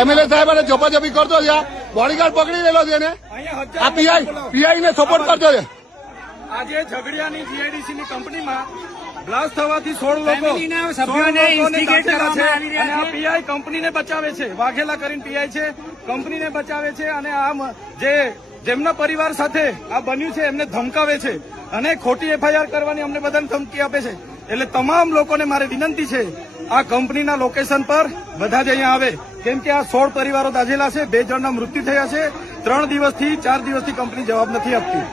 MLA સાહેબ અને ઝપાઝપી કરતો છે, બોડીગાર્ડ પકડી લેલો છે ને, આ પીઆઈ ને સપોર્ટ કરતો છે. આજે ઝઘડિયાની જીઆઈડીસી ની કંપનીમાં બ્લાસ્ટ થવાથી 16 લોકો આ પીઆઈ કંપનીને બચાવે છે. વાઘેલા કરીને પીઆઈ છે, કંપનીને બચાવે છે અને આ જેમના પરિવાર સાથે આ બન્યું છે એમને ધમકાવે છે અને ખોટી એફઆઈઆર કરવાની અમને બધાને ધમકી આપે છે. એટલે તમામ લોકોને મારી વિનંતી છે, આ કંપનીના લોકેશન પર બધા જ અહીંયા આવે, કેમ કે આ 16 પરિવારો દાઝેલા છે, 2 જણના મૃત્યુ થયા છે. 3 દિવસથી 4 દિવસથી કંપની જવાબ નથી આપતી.